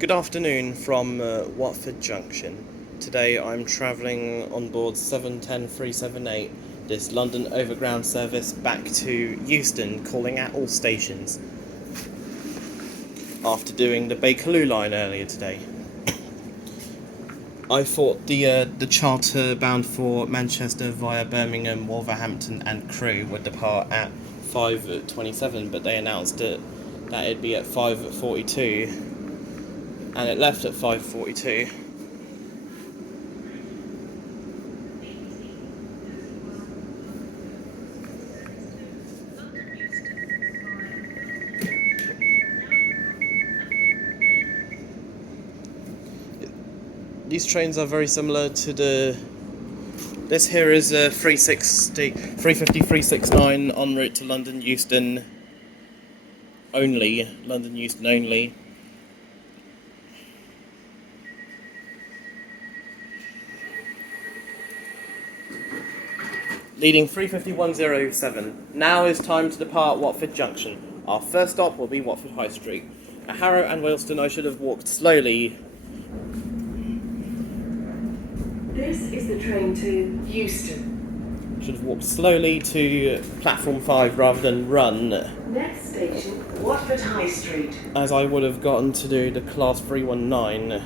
Good afternoon from Watford Junction. Today I'm travelling on board 710378, this London Overground service back to Euston, calling at all stations, after doing the Bakerloo line earlier today. I thought the charter bound for Manchester via Birmingham, Wolverhampton and Crewe would depart at 5:27, but they announced that it'd be at 5:42. And it left at 5:42. These trains are very similar to this here is a 350-369 en route to London Euston only. London Euston only. Leading 35107. Now is time to depart Watford Junction. Our first stop will be Watford High Street. At Harrow and Wealdstone I should have walked slowly. This is the train to Euston. Should have walked slowly to platform 5 rather than run. Next station, Watford High Street. As I would have gotten to do the class 319.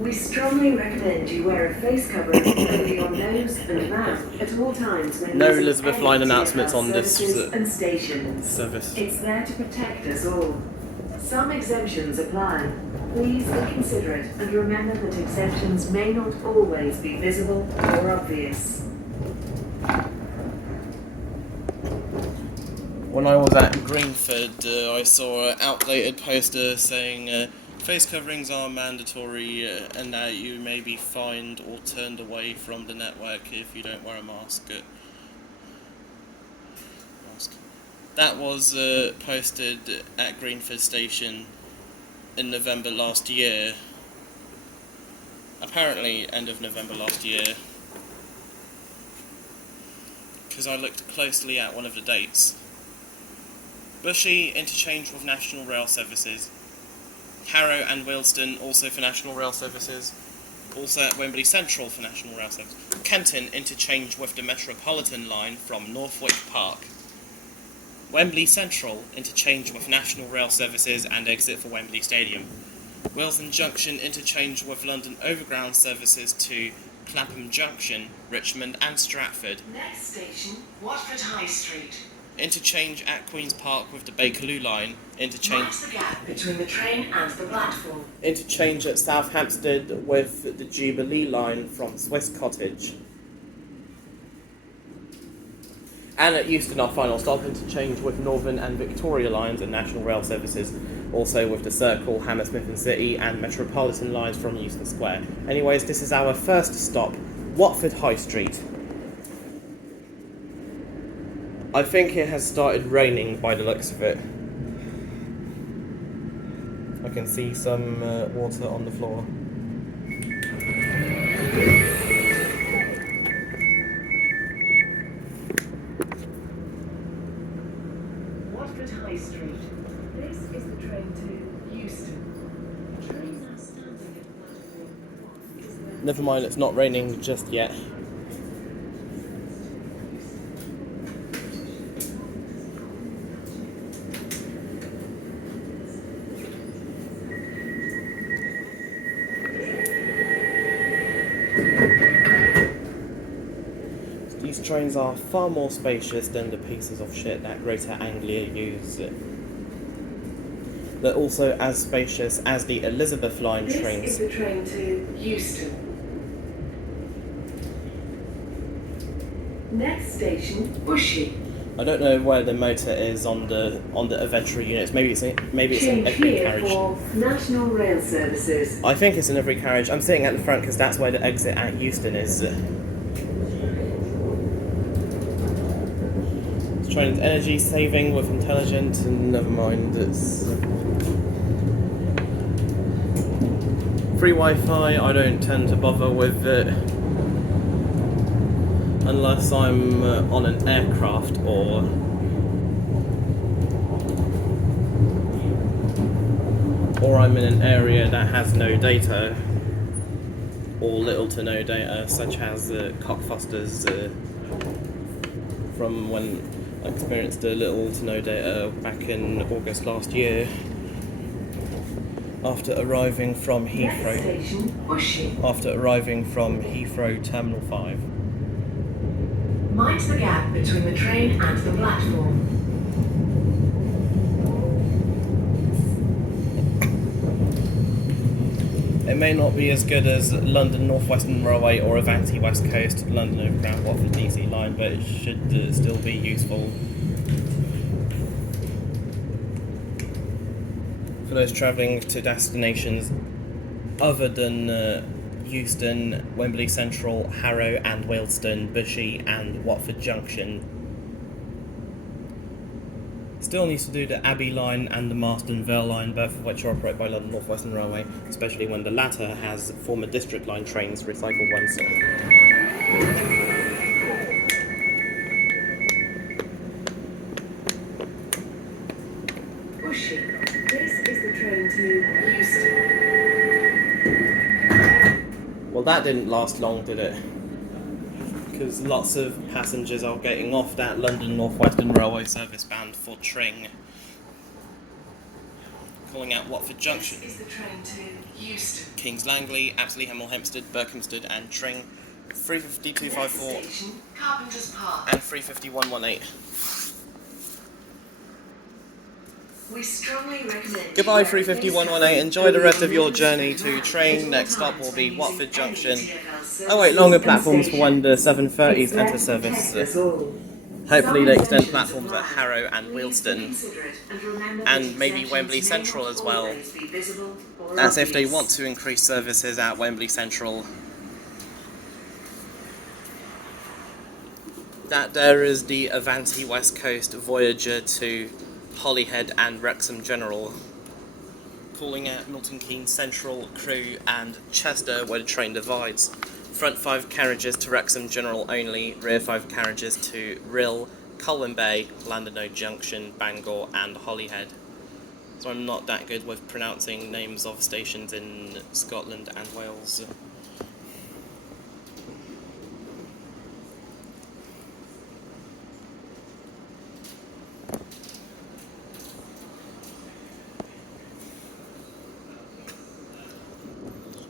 We strongly recommend you wear a face covering over your nose and mouth at all times when No using Elizabeth any line announcements on this services and stations. service. It's there to protect us all. Some exemptions apply. Please be considerate and remember that exemptions may not always be visible or obvious. When I was at Greenford, I saw an outdated poster saying face coverings are mandatory and that you may be fined or turned away from the network if you don't wear a mask. That was posted at Greenford Station in November last year. Apparently end of November last year. Because I looked closely at one of the dates. Bushey interchange with National Rail Services. Harrow and Wealdstone also for National Rail Services. Also at Wembley Central for National Rail Services. Kenton interchange with the Metropolitan line from Northwick Park. Wembley Central interchange with National Rail Services and exit for Wembley Stadium. Willesden Junction interchange with London Overground services to Clapham Junction, Richmond and Stratford. Next station, Watford High Street. Interchange at Queen's Park with the Bakerloo line. Marks the gap between the train and the platform. Interchange at South Hampstead with the Jubilee line from Swiss Cottage. And at Euston, our final stop, interchange with Northern and Victoria lines and National Rail Services, also with the Circle, Hammersmith City and Metropolitan lines from Euston Square. Anyways, this is our first stop, Watford High Street. I think it has started raining by the looks of it. I can see some water on the floor. Watford High Street. This is the train to Euston. The train now standing at platform 1. Never mind, it's not raining just yet. These trains are far more spacious than the pieces of shit that Greater Anglia use. They're also as spacious as the Elizabeth line trains. This is the train to Euston. Next station, Bushey. I don't know where the motor is on the eventuary units. Maybe it's in Change every here carriage. for National Rail Services. I think it's in every carriage. I'm sitting at the front because that's where the exit at Euston is. This train is energy saving with intelligent, and never mind. It's free Wi-Fi. I don't tend to bother with it unless I'm on an aircraft or I'm in an area that has no data, or little to no data, such as Cockfosters, from when I experienced a little to no data back in August last year, after arriving from Heathrow Terminal 5. Mind the gap between the train and the platform. It may not be as good as London North Western Railway or Avanti West Coast, London Overground, Watford DC line, but it should still be useful for those travelling to destinations other than Euston, Wembley Central, Harrow and Wealdstone, Bushey and Watford Junction. Still needs to do the Abbey line and the Marston Vale line, both of which are operated by London North Western Railway, especially when the latter has former District Line trains, recycled ones. Bushey, this is the train to Euston. Well, that didn't last long, did it? Because lots of passengers are getting off that London North Western Railway service bound for Tring. Calling out Watford Junction, This is the train to Euston. Kings Langley, Apsley, Hemel Hempstead, Berkhamsted and Tring, 350-254 Next station, Carpenders Park. and 350-118. We strongly recommend. Goodbye 350-118, enjoy the rest of your journey to train. Next stop will be Watford Junction. Oh wait, longer platforms for when the 7:30s enter service. Hopefully they extend platforms at Harrow and Wealdstone, and maybe Wembley Central as well. That's if they want to increase services at Wembley Central. That there is the Avanti West Coast Voyager to Holyhead and Wrexham General, calling at Milton Keynes Central, Crewe and Chester, where the train divides. Front 5 carriages to Wrexham General only, rear 5 carriages to Rhyl, Colwyn Bay, Llandudno Junction, Bangor and Holyhead. So I'm not that good with pronouncing names of stations in Scotland and Wales.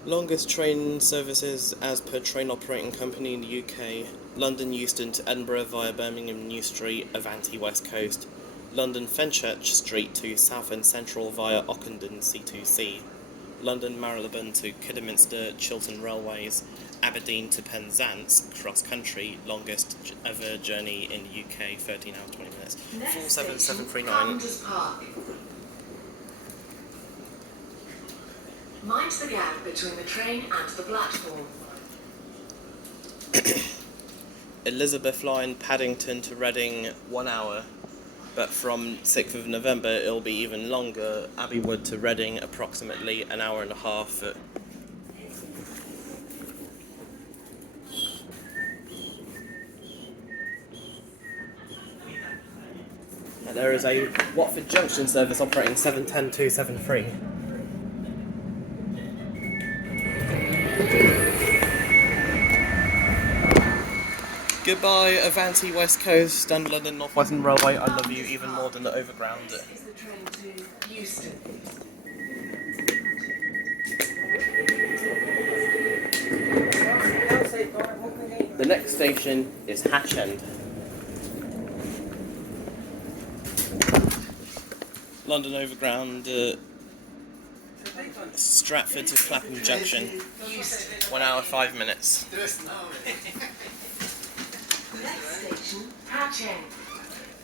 Longest train services as per train operating company in the UK: London Euston to Edinburgh via Birmingham New Street, Avanti West Coast; London Fenchurch Street to Southend Central via Ockenden C2C; London Marylebone to Kidderminster Chiltern Railways; Aberdeen to Penzance cross country, longest ever journey in the UK, 13 hours 20 minutes. 47739. Mind the gap between the train and the platform. Elizabeth Line, Paddington to Reading, 1 hour, but from 6th of November it'll be even longer. Abbeywood to Reading, approximately an hour and a half. And there is a Watford Junction service operating 7:10-273. Goodbye, Avanti West Coast and London North Western Railway. I love you even more than the Overground. This is the train to Euston. The next station is Hatch End. London Overground, Stratford to Clapham Junction, 1 hour 5 minutes. Next station, Hatch End.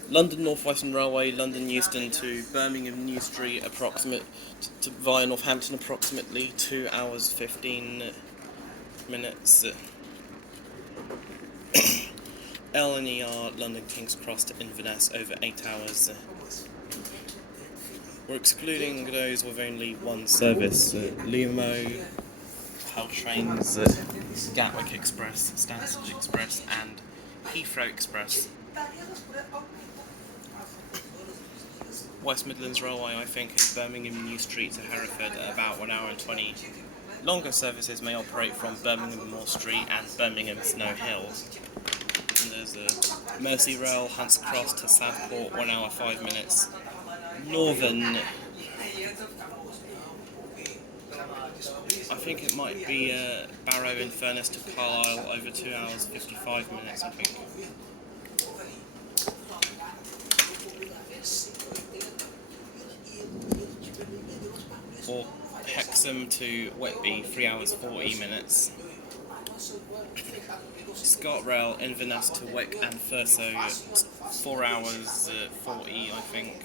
London North Western Railway, London Euston to Birmingham New Street, via Northampton, approximately 2 hours 15 minutes. L&ER, London King's Cross to Inverness, over 8 hours. We're excluding those with only one service: Limo, Hull Trains, Gatwick Express, Stansted Express and Heathrow Express. West Midlands Railway, I think, is Birmingham New Street to Hereford at about 1 hour and 20. Longer services may operate from Birmingham Moor Street and Birmingham Snow Hill. And there's a Merseyrail Hunts Cross to Southport, 1 hour 5 minutes. Northern, I think it might be Barrow in Furness to Carlisle, over 2 hours 55 minutes, I think. Or Hexham to Whitby, 3 hours 40 minutes. ScotRail Inverness to Wick and Thurso, 4 hours 40, I think.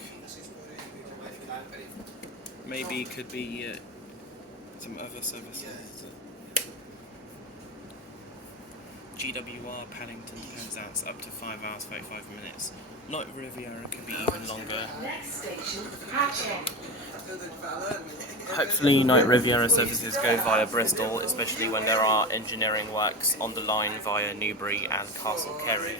Maybe could be some other services. GWR Paddington to Penzance, up to 5 hours 35 minutes. Night Riviera could be even longer. Next station, Hatching. Hopefully Night Riviera services go via Bristol, especially when there are engineering works on the line via Newbury and Castle Kerry.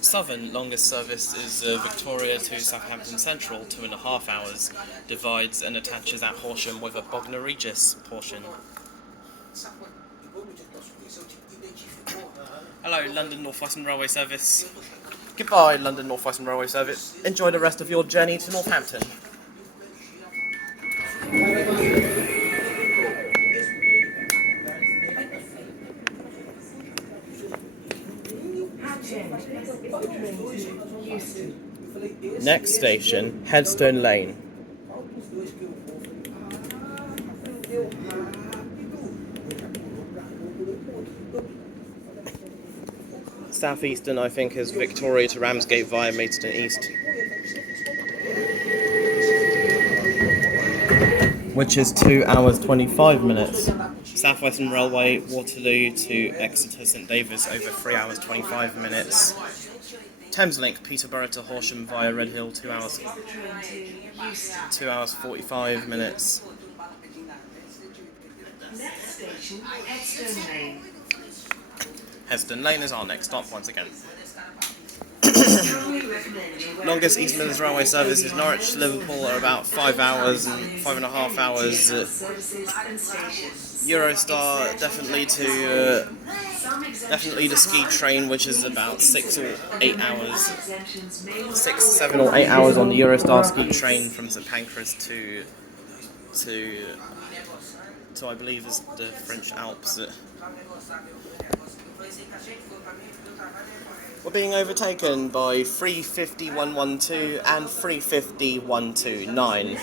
Southern longest service is Victoria to Southampton Central, 2.5 hours, divides and attaches at Horsham with a Bognor Regis portion. Hello, London North Western Railway Service. Goodbye, London North Western Railway Service. Enjoy the rest of your journey to Northampton. Next station, Headstone Lane. Southeastern, I think, is Victoria to Ramsgate via Maidstone East, which is 2 hours 25 minutes. Southwestern Railway, Waterloo to Exeter St Davis, over 3 hours 25 minutes. Thameslink, Peterborough to Horsham via Redhill, 2 hours 45 minutes. Next station, Headstone Lane. Headstone Lane is our next stop once again. Longest East Midlands Railway service is Norwich to Liverpool, are about 5 hours and 5.5 hours. Eurostar definitely the ski train, which is about 6 or 8 hours. 6, 7 or 8 hours on the Eurostar ski train from St Pancras to I believe is the French Alps. We're being overtaken by 350-112 and 350-129.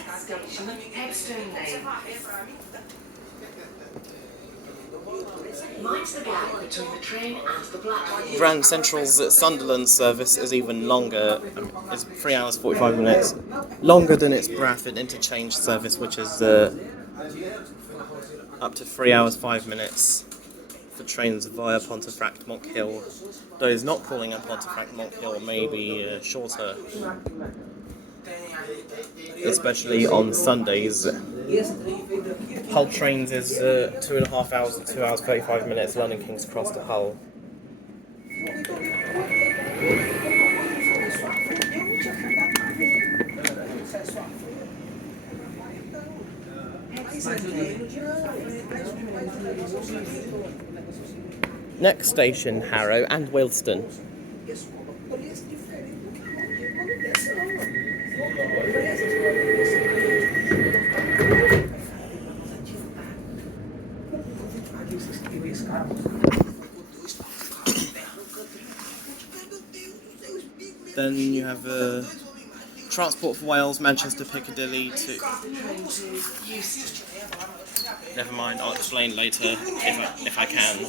Grand Central's Sunderland service is even longer. It's 3 hours 45 minutes. Longer than its Bradford interchange service, which is up to 3 hours 5 minutes. For trains via Pontefract Monk Hill. Those not calling at Pontefract Monk Hill may be shorter, especially on Sundays. Hull Trains is 2.5 hours and 2 hours 35 minutes, London King's Cross to Hull. Next station, Harrow and Wealdstone. Then you have Transport for Wales, Manchester Piccadilly to... Never mind, I'll explain later if I can.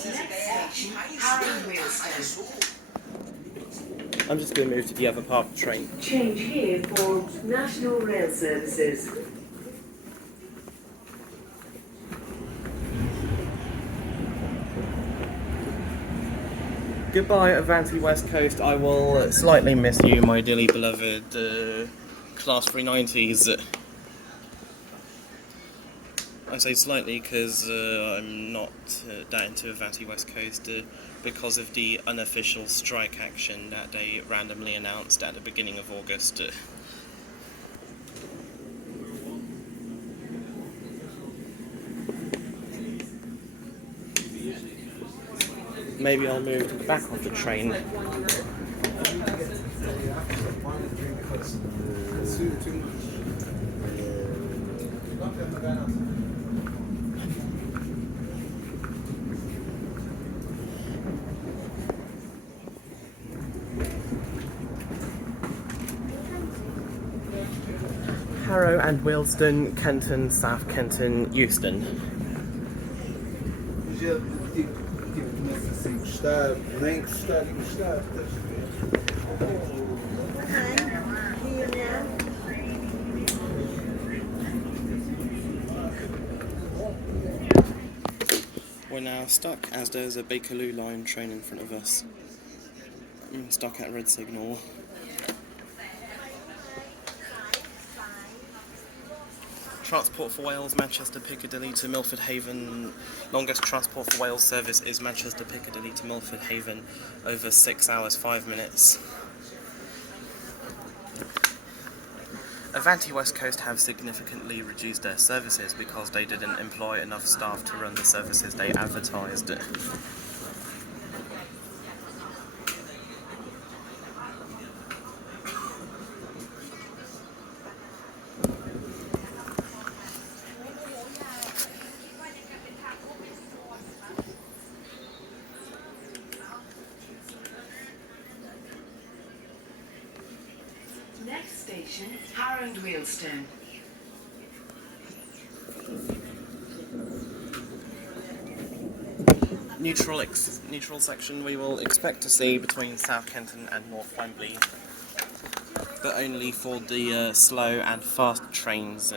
I'm just going to move to the other part of the train. Change here for National Rail Services. Goodbye, Avanti West Coast. I will slightly miss you, my dearly beloved Class 390s. I say slightly because I'm not that into Avanti West Coast because of the unofficial strike action that they randomly announced at the beginning of August. Maybe I'll move to the back of the train. Harrow and Wealdstone, Kenton, South Kenton, Euston. We're now stuck as there's a Bakerloo line train in front of us. I'm stuck at red signal. Transport for Wales, Manchester Piccadilly to Milford Haven. Longest Transport for Wales service is Manchester Piccadilly to Milford Haven, over 6 hours 5 minutes. Avanti West Coast have significantly reduced their services because they didn't employ enough staff to run the services they advertised. Next station, Harrow Wealdstone. Neutral section we will expect to see between South Kenton and North Wembley, but only for the slow and fast trains.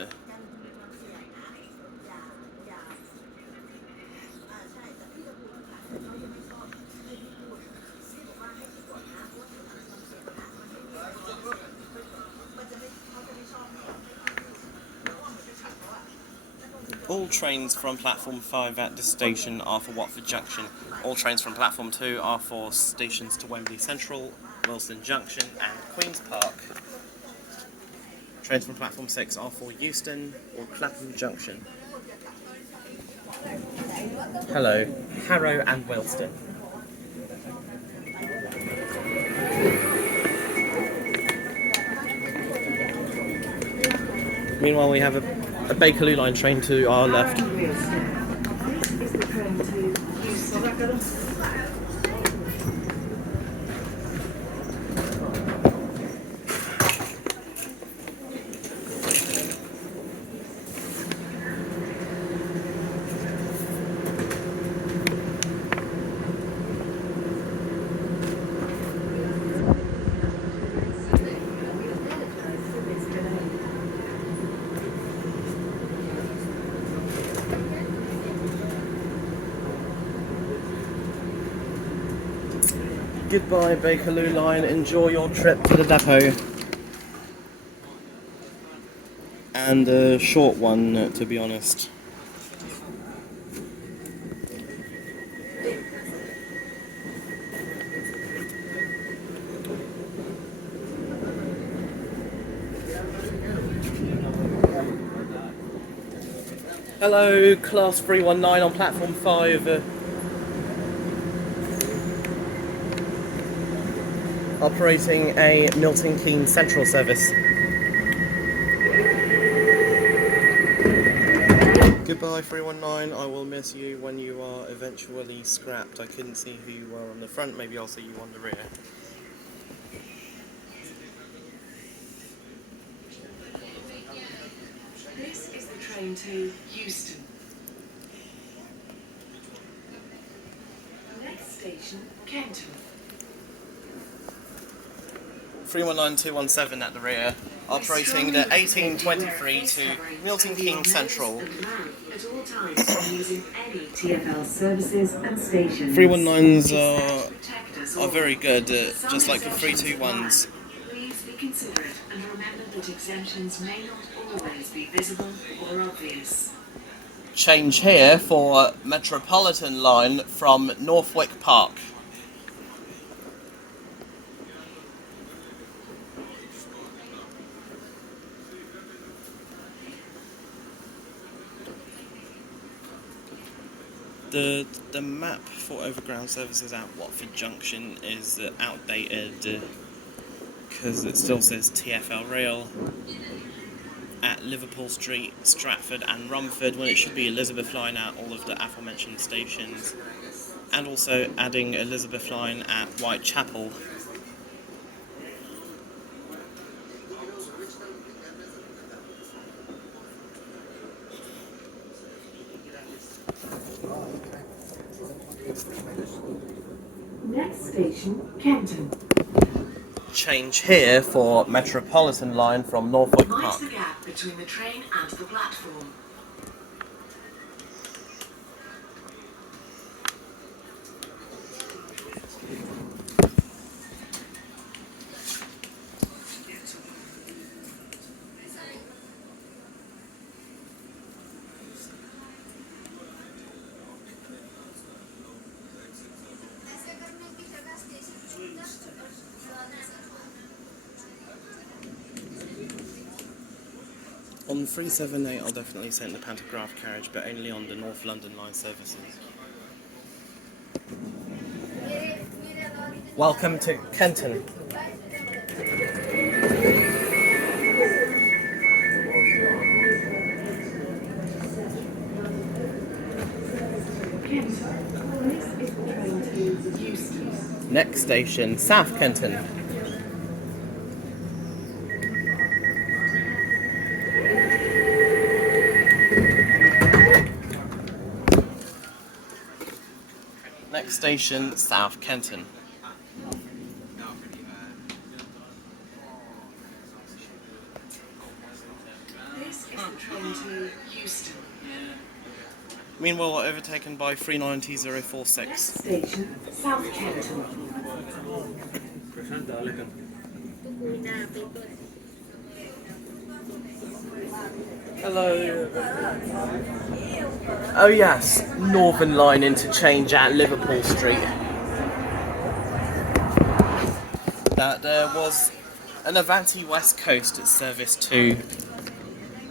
All trains from platform 5 at this station are for Watford Junction. All trains from platform 2 are for stations to Wembley Central, Willesden Junction and Queen's Park. Trains from platform 6 are for Euston or Clapham Junction. Hello, Harrow and Wealdstone. Meanwhile, we have a Bakerloo line train to our left. Goodbye Bakerloo line, enjoy your trip to the depot. And a short one, to be honest. Hello, class 319 on platform 5. Operating a Milton Keynes Central service. Goodbye 319, I will miss you when you are eventually scrapped. I couldn't see who you were on the front, maybe I'll see you on the rear. This is the train to Euston. Next station, Kenton. 319217 at the rear, operating the 1823 to Milton Keynes Central. At all times using any TfL services and stations. 319s are very good, just like the 321s. Please be considerate and remember that exemptions may not always be visible or obvious. Change here for Metropolitan line from Northwick Park. The map for Overground services at Watford Junction is outdated because it still says TfL Rail at Liverpool Street, Stratford and Romford when it should be Elizabeth Line at all of the aforementioned stations, and also adding Elizabeth Line at Whitechapel. Next station, Kenton. Change here for Metropolitan line from Northwick Mind Park. the gap between the train and the platform. On 378 I'll definitely send the pantograph carriage, but only on the North London line services. Welcome to Kenton. This is the train to Euston. Next station, South Kenton. Next station, South Kenton. This is the train to Euston. Meanwhile, we're overtaken by 390.046. Next station, South Kenton. Hello. Oh yes, Northern Line interchange at Liverpool Street. That there was an Avanti West Coast service to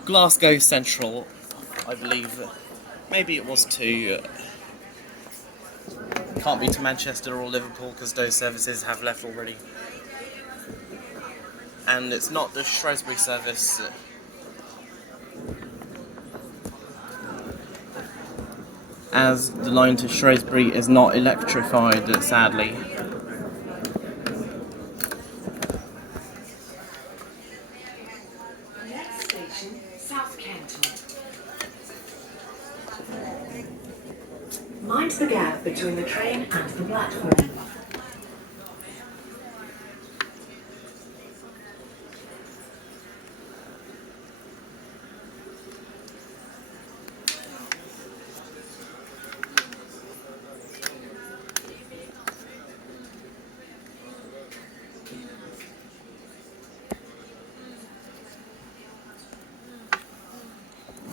Glasgow Central, I believe. Maybe it was to... can't be to Manchester or Liverpool because those services have left already. And it's not the Shrewsbury service. As the line to Shrewsbury is not electrified, sadly. Next station, South Kenton. Mind the gap between the train and the platform.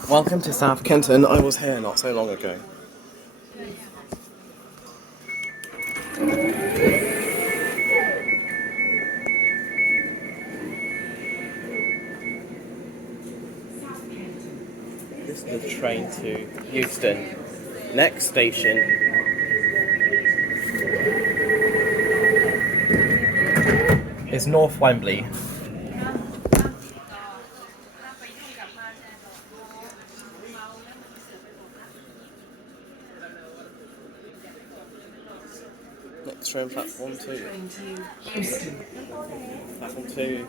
Welcome to South Kenton. I was here not so long ago. This is the train to Euston. Next station, is North Wembley. Next train, platform 2. Train to Euston. Platform 2.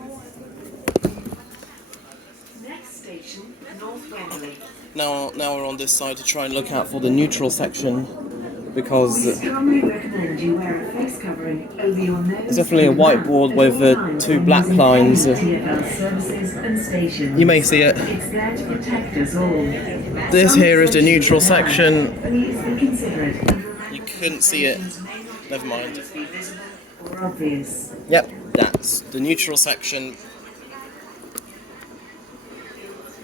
Next station, North Wembley. Now we're on this side to try and look out for the neutral section, because We strongly recommend you wear a face covering over your nose. there's definitely a and mouth whiteboard at with all times two when black using lines. any TfL services and stations. You may see it. It's there to protect us all. This Some here is the sections neutral are narrow. section. Please be considerate and remember You couldn't see it. sections may not Never mind. always be visible or obvious. Yep, that's the neutral section.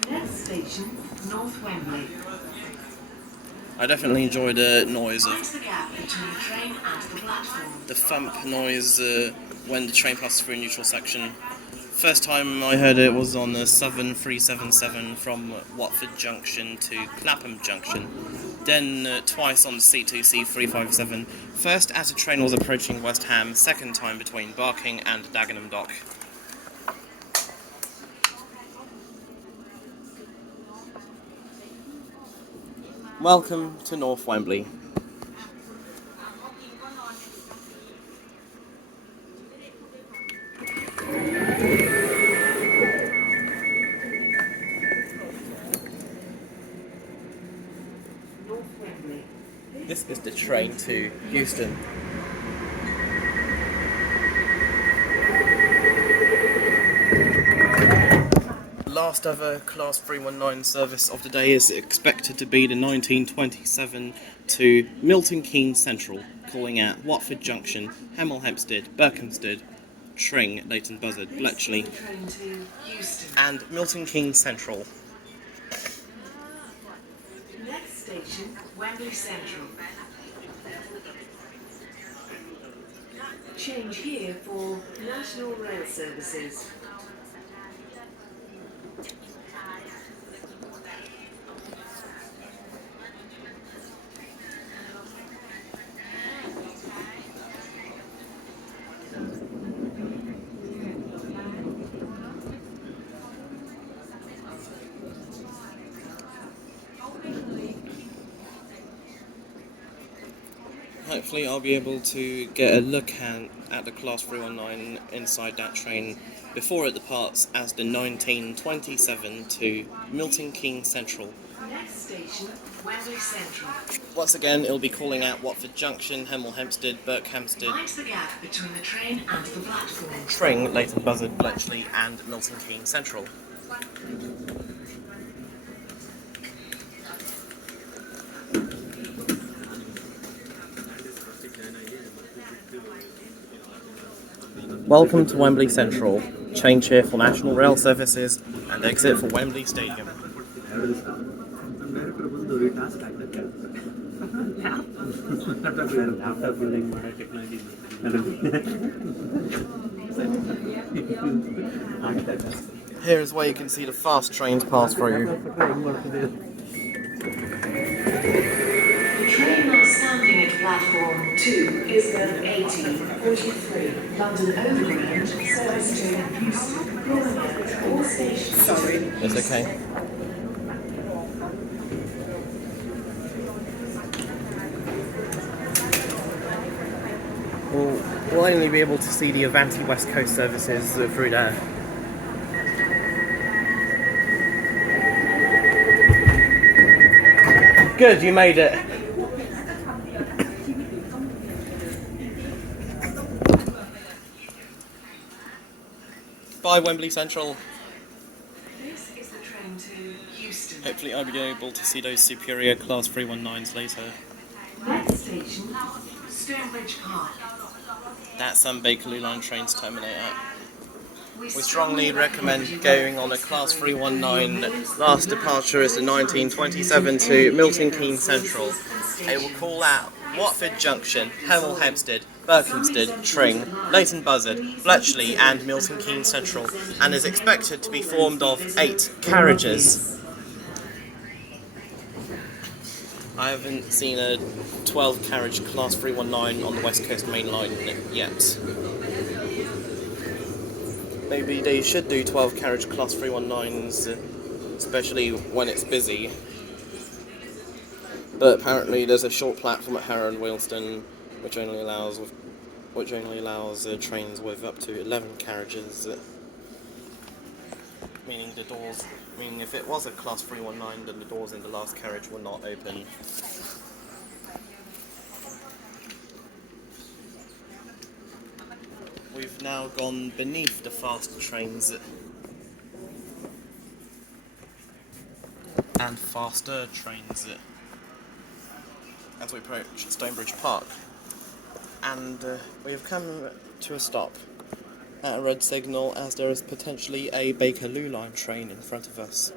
Next station, North Wembley. I definitely enjoy the noise Mind of the gap between the train and the platform. the thump noise when the train passes through a neutral section. First time I heard it was on the Southern 377 from Watford Junction to Clapham Junction. Then twice on the C2C 357. First as a train was approaching West Ham, second time between Barking and Dagenham Dock. Welcome to North Wembley. North Wembley. This is the train to Euston. Last ever Class 319 service of the day is expected to be the 1927 to Milton Keynes Central, calling at Watford Junction, Hampstead, Berkhamsted, Tring, Leighton Buzzard, Bletchley, This is the train to Euston. and Milton Keynes Central. Next station, Wembley Central. Change here for National Rail Services. Hopefully I'll be able to get a look at the Class 319 inside that train before it departs as the 1927 to Milton Keynes Central. Next station, Wembley Central. Once again, it'll be calling at Watford Junction, Hampstead, Berkhamsted, Mind the gap between the train and the platform. Tring, Leighton Buzzard, Bletchley and Milton Keynes Central. Welcome to Wembley Central. Change here for National Rail Services and exit for Wembley Stadium. Here is where you can see the fast trains pass through. The train now standing at platform 2 is the 1843 London Overground service to Euston, calling at all stations. Sorry. It's okay. We'll only be able to see the Avanti West Coast services through there. Good, you made it. Bye, Wembley Central. This is the train to Euston. Hopefully I'll be able to see those superior Class 319s later. Next station, Stonebridge Park. That's some Bakerloo line trains terminate at. We strongly recommend going on a Class 319. Last departure is the 1927 to Milton Keynes Central. It will call at Watford Junction, Hampstead, Berkhamsted, Tring, Leighton Buzzard, Bletchley and Milton Keynes Central, and is expected to be formed of 8 carriages. I haven't seen a 12 carriage Class 319 on the West Coast Main Line yet. Maybe they should do 12 carriage Class 319s, especially when it's busy. But apparently there's a short platform at Harrow Wealdstone which only allows trains with up to 11 carriages. Meaning if it was a Class 319, then the doors in the last carriage were not open. We've now gone beneath the fast trains and faster trains as we approach Stonebridge Park, and we have come to a stop at a red signal as there is potentially a Bakerloo line train in front of us.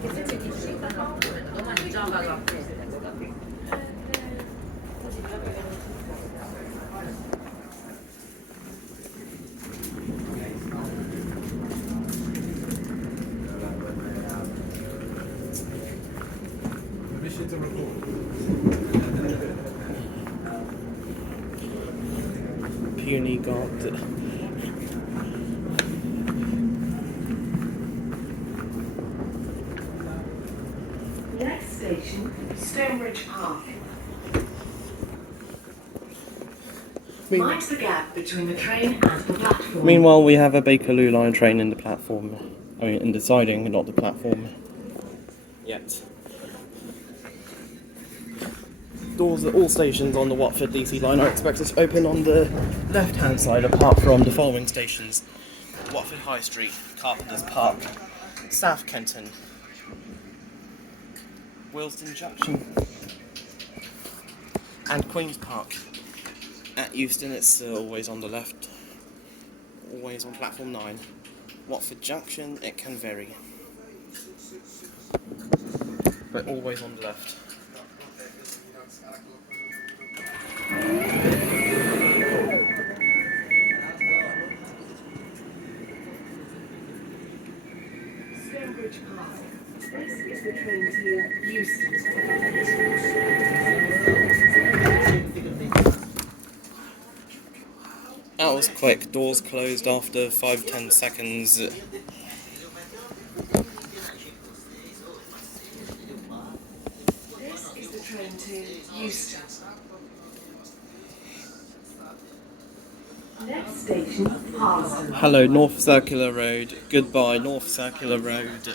Permission to record. Puny God. Next station, Stonebridge Park. Mind the gap between the train and the platform. Meanwhile, we have a Bakerloo line train in the platform. I mean, in the siding, not the platform. Yet. Doors at all stations on the Watford DC line are expected to open on the left-hand side, apart from the following stations: Watford High Street, Carpenders Park, South Kenton, Willesden Junction, and Queen's Park. At Euston, it's always on the left, always on platform 9. Watford Junction, it can vary, but always on the left. Stonebridge Park. This is the train to Euston Square. That was quick. Doors closed after 5-10 seconds. This is the train to Euston. Next station, Harlesden. Hello, North Circular Road. Goodbye, North Circular Road.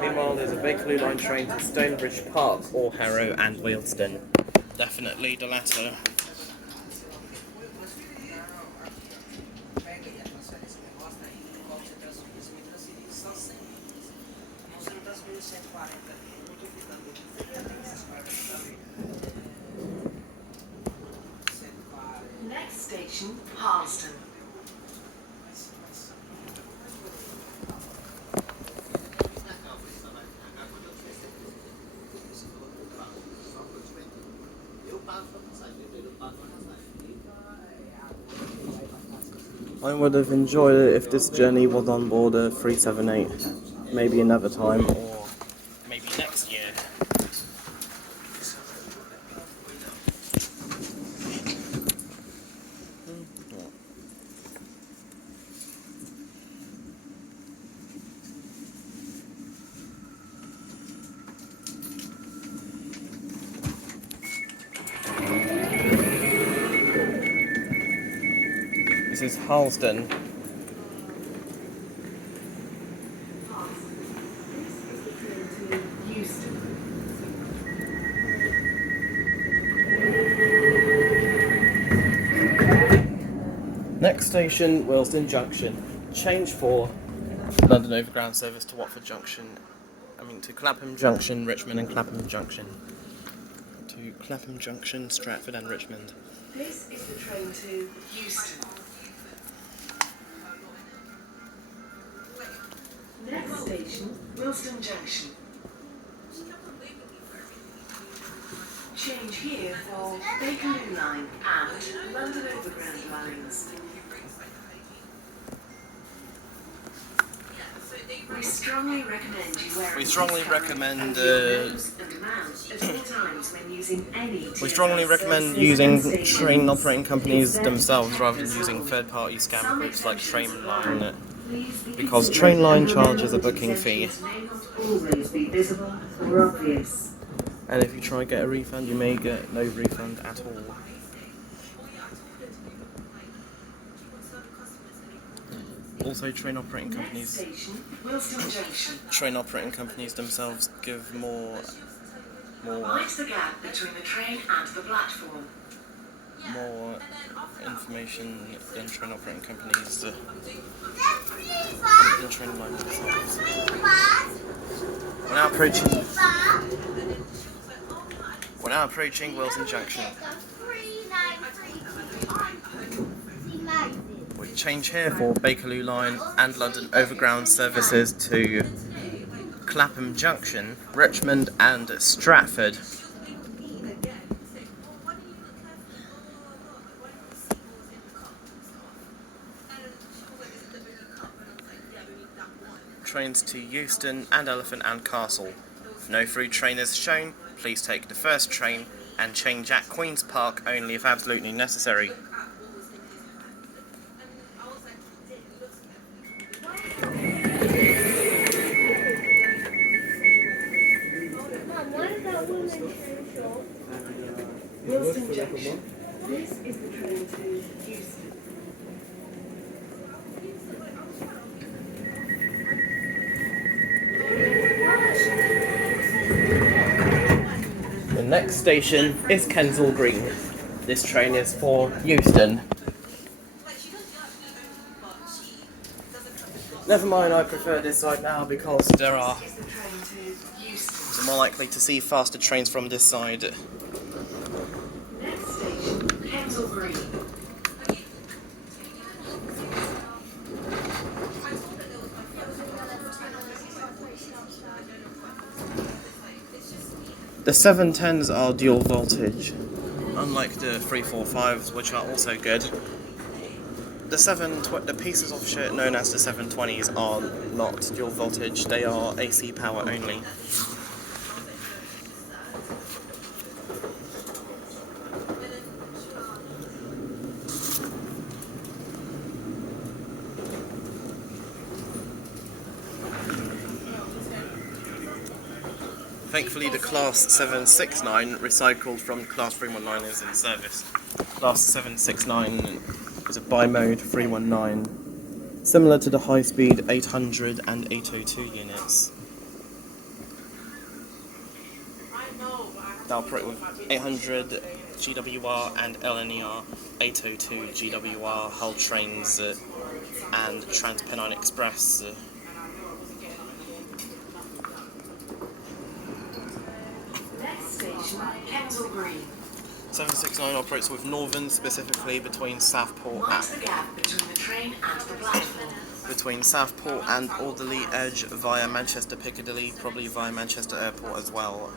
Meanwhile, there's a Bakerloo line train to Stonebridge Park or Harrow and Wealdstone. Definitely the latter. Next station, Harlesden. I would have enjoyed it if this journey was on board a 378. Maybe another time, or maybe next year. This is Harlesden. Next station, Willesden Junction. Change for London Overground service to Watford Junction. To Clapham Junction, Richmond and Clapham Junction. To Clapham Junction, Stratford and Richmond. This is the train to Euston. Next station. station, Willesden Junction. Change here for Bakerloo Line and London Overground lines. We strongly recommend you wear We strongly recommend using train operating companies themselves rather than using third-party scam groups like Trainline, because Trainline charges a booking fee. And if you try to get a refund, you may get no refund at all. Also, train operating companies themselves give more information than train operating companies than Trainline themselves. We're now approaching Willesden Junction. We change here for Bakerloo Line and London Overground services to Clapham Junction, Richmond and Stratford. Trains to Euston and Elephant and Castle. If no through train is shown, please take the first train and change at Queen's Park only if absolutely necessary. Willesden Junction. This is the train to Euston. The next station is Kensal Green. This train is for Euston. Never mind, I prefer this side now because you're more likely to see faster trains from this side. Next station, Kensal Green. The 710s are dual voltage, unlike the 345s, which are also good. The pieces of shit known as the 720s are not dual voltage, they are AC power only. Thankfully, the Class 769 recycled from Class 319 is in service. Class 769 is a bi-mode 319, similar to the high-speed 800 and 802 units. They operate with 800 GWR and LNER, 802 GWR Hull trains and Trans-Pennine Express. Kensal Green. 769 operates with Northern, specifically between Southport and Alderley Edge via Manchester Piccadilly, probably via Manchester Airport as well.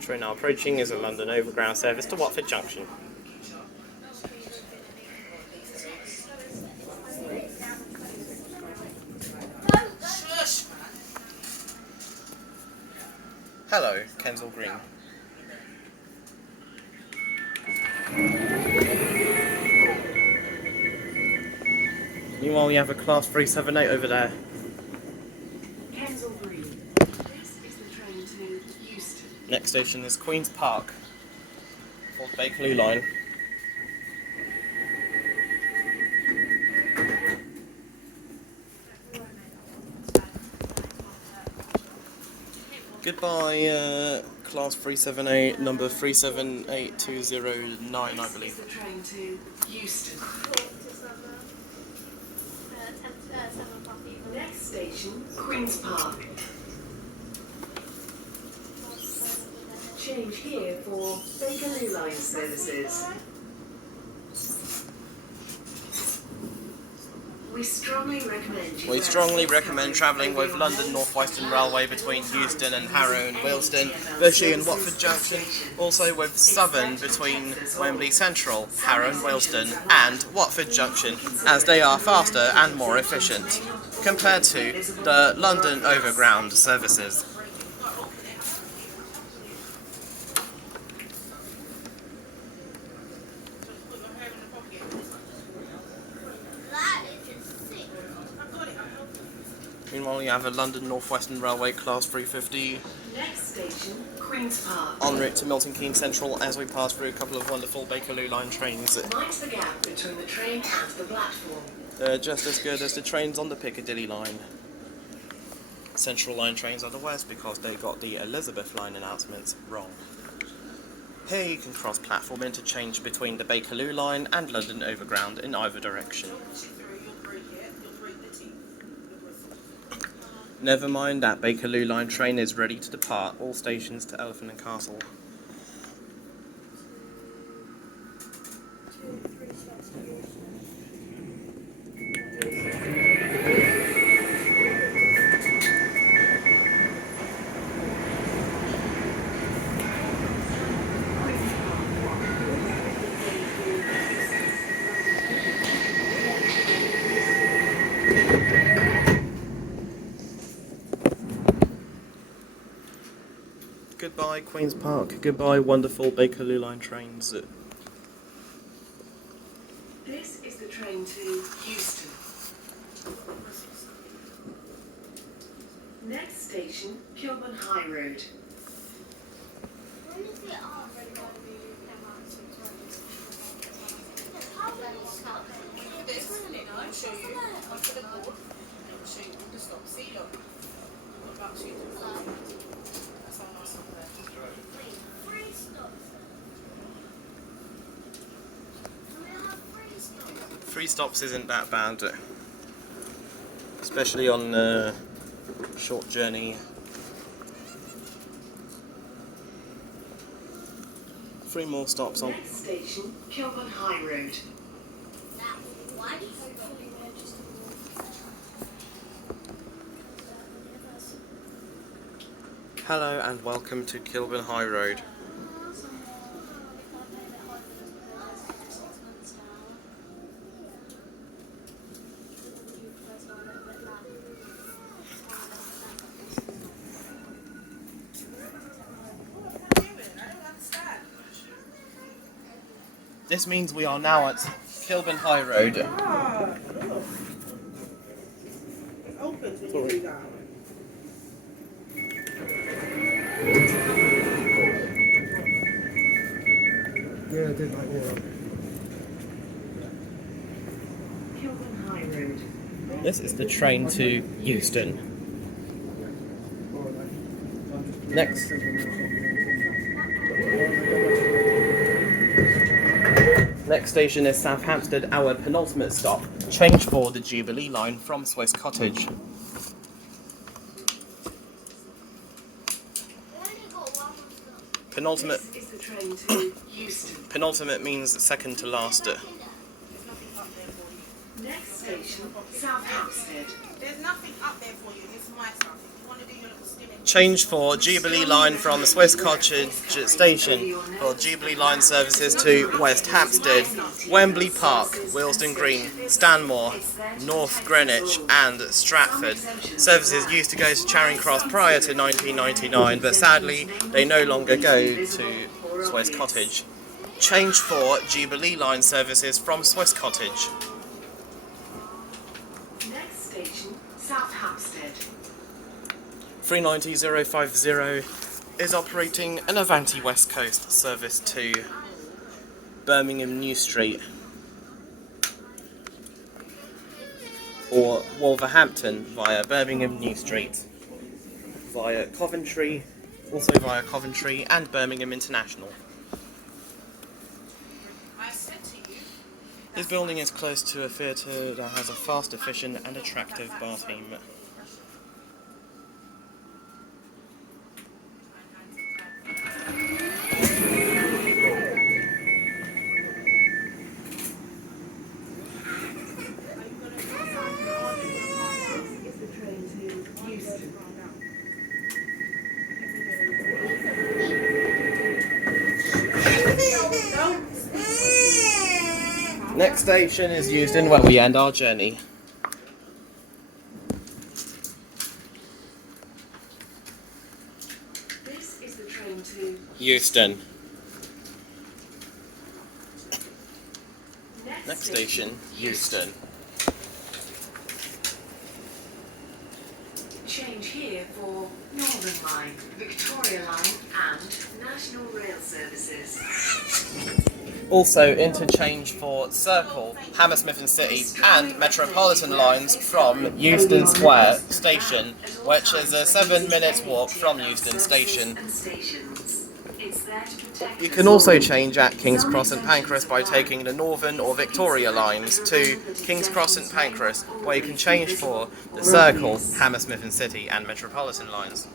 Train now approaching is a London Overground service to Watford Junction. Hello, Kensal Green. Meanwhile, we have a Class 378 over there. Kensal Green. This is the train to Euston. Next station is Queen's Park, for the Bakerloo line. Goodbye, Class 378, number 378209, I believe. This is the train to Euston. Next station, Queen's Park. Change here for Bakerloo line services. We strongly recommend you We wear strongly a recommend face travelling covering with over London your North nose Western and Railway mouth between while Euston and using Harrow and any Wealdstone, TfL Bushey and services Watford or Junction, stations. also with Southern Expect between protectors Wembley all. Central, Some Harrow and exemptions Wealdstone apply. and Watford Please Junction, consider as they are and faster remember and that more exemptions efficient may not compared always be to visible the or London obvious. Overground services. Meanwhile, you have a London North Western Railway Class 350 Next station, Queen's Park. en route to Milton Keynes Central as we pass through a couple of wonderful Bakerloo line trains. Mind the gap between the train and the platform. They're just as good as the trains on the Piccadilly line. Central line trains are the worst because they got the Elizabeth line announcements wrong. Here you can cross platform interchange between the Bakerloo line and London Overground in either direction. Never mind, that Bakerloo line train is ready to depart all stations to Elephant and Castle. Goodbye Queen's Park, goodbye wonderful Bakerloo line trains. This is the train to Euston. Next station, Kilburn High Road. Three stops isn't that bad, especially on a short journey. 3 more stops on. Next station, Kilburn High Road. Hello and welcome to Kilburn High Road. This means we are now at Kilburn High Road. Sorry. Yeah, I did like that. Kilburn High Road. This is the train to Euston. Next. Next station is South Hampstead, our penultimate stop. Change for the Jubilee line from Swiss Cottage. Penultimate. This is the train to Euston. Penultimate means second to last. Next station, South Hampstead. There's nothing up there for you. This is my stuff. If you want to do your little skimming. Change for Jubilee line from the Swiss Cottage station for Jubilee line services to West Hampstead, Wembley Park, Willesden Green, Stanmore, North Greenwich and Stratford. Services used to go to Charing Cross prior to 1999, but sadly they no longer go to Swiss Cottage. Change for Jubilee line services from Swiss Cottage. Next station, South Hampstead. 390050 is operating an Avanti West Coast service to Birmingham New Street or Wolverhampton via Birmingham New Street, via Coventry, also via Coventry and Birmingham International. I said to you. This building is close to a theatre that has a fast, efficient and attractive bar theme. Next station is Euston, where we end our journey. This is the train to Euston. Next station, Euston. Change here for Northern Line, Victoria Line and National Rail Services. Also interchange for Circle, Hammersmith City and Metropolitan lines from Euston Square station, which is a 7-minute walk from Euston station. You can also change at King's Cross and Pancras by taking the Northern or Victoria lines to King's Cross and Pancras, where you can change for the Circle, Hammersmith City and Metropolitan lines.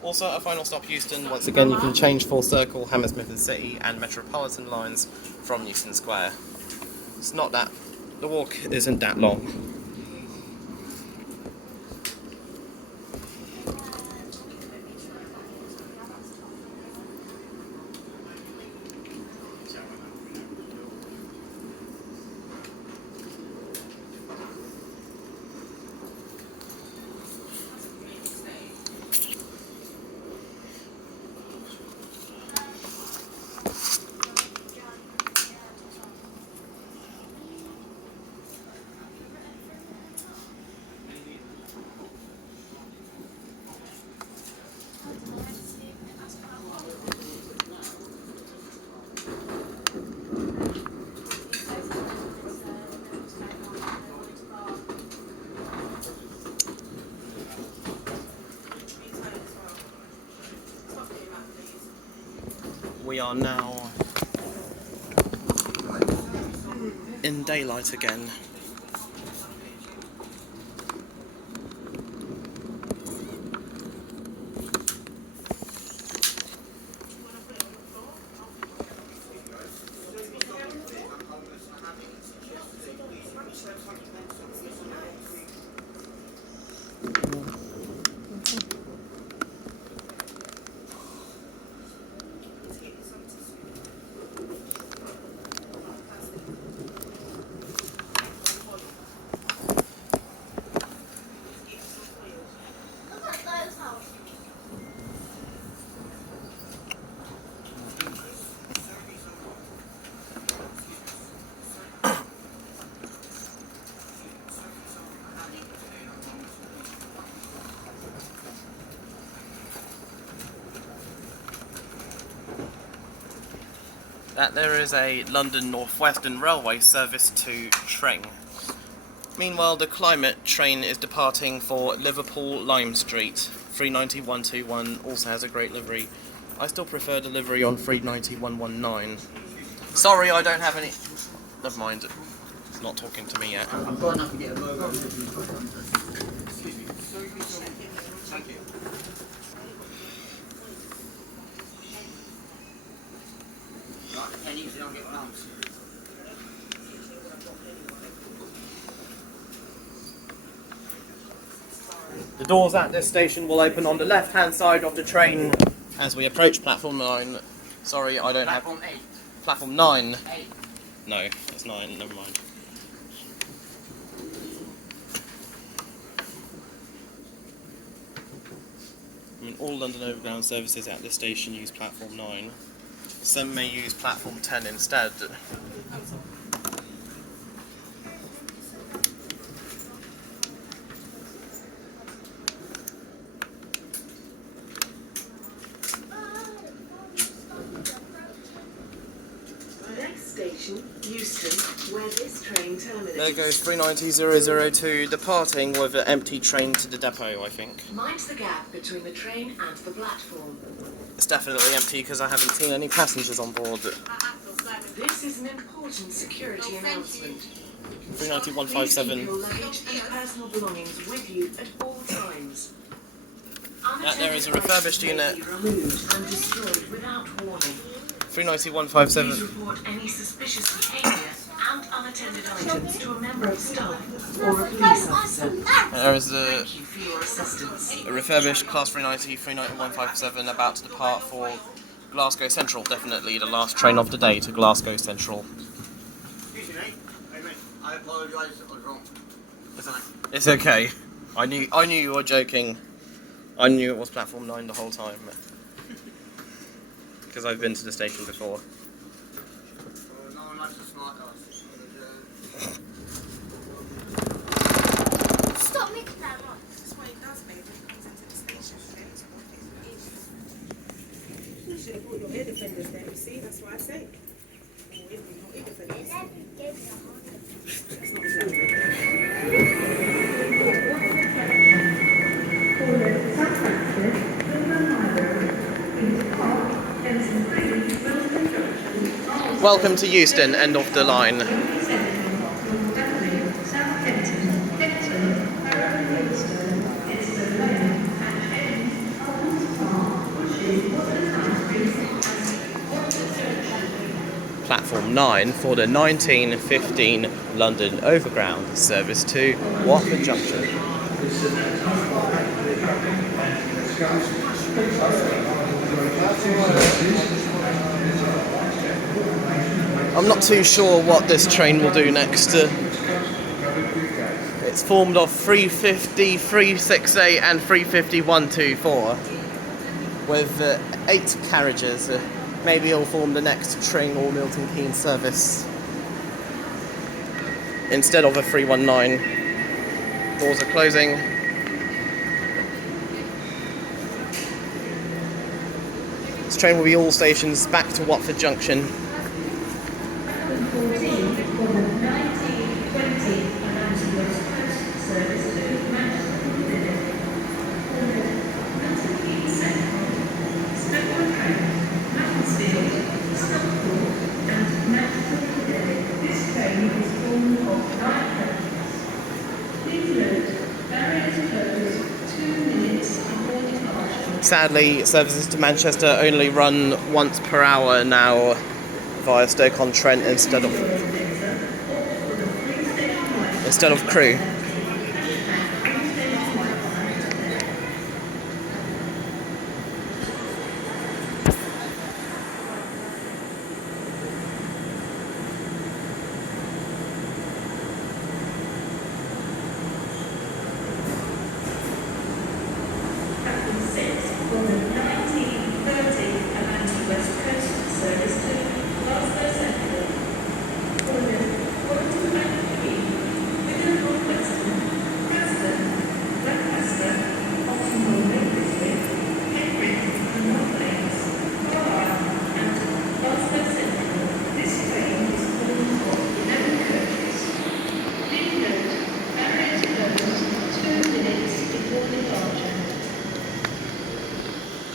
Also at a final stop Euston, once again you can change for Circle, Hammersmith City and Metropolitan lines from Euston Square. It's not that, the walk isn't that long. We are now in daylight again. That there is a London North Western Railway service to Tring. Meanwhile, the Climate train is departing for Liverpool Lime Street. 390-121 also has a great livery. I still prefer the livery on 390-119. Sorry, I don't have any... Never mind. It's not talking to me yet. I've got enough to get a logo. Excuse me. Thank you. Right, pennies, they don't get pounds. The doors at this station will open on the left-hand side of the train as we approach platform 9. Sorry, I don't have... Platform 8. Platform 9. 8. No, it's 9, never mind. I mean, all London Overground services at this station use platform 9. Some may use platform 10 instead. Next station, Euston, where this train terminates. There goes 390-002, departing with an empty train to the depot, I think. Mind the gap between the train and the platform. It's definitely empty because I haven't seen any passengers on board. This is an important security announcement. 390-157. Please keep your luggage and personal belongings with you at all times. There is a refurbished unit. May be removed and destroyed without warning. 390-157. Please report any suspicious behaviour and unattended items to a member of staff or a police officer. There is Thank you for your assistance. a refurbished Class 390-157 about to depart for Glasgow Central. Definitely the last train of the day to Glasgow Central. mate. Hey, mate. I apologise. I was wrong. It's okay. I knew you were joking. I knew it was platform 9 the whole time. Because I've been to the station before. No one likes a smart ass. Stop making that noise. That's what he does, babe. When he comes into the station straight. You should have brought your ear defenders there, you see, that's what I say. Or ear defenders. That's not Welcome to Euston, end of the line. Platform 9 for the 1915 London Overground service to Watford Junction. I'm not too sure what this train will do next. It's formed of 350, 368 and 350 124 with 8 carriages. Maybe it'll form the next train or Milton Keynes service instead of a 319. Doors are closing. This train will be all stations back to Watford Junction. Sadly, services to Manchester only run once per hour now via Stoke-on-Trent instead of Crewe.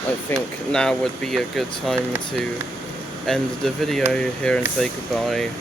I think now would be a good time to end the video here and say goodbye.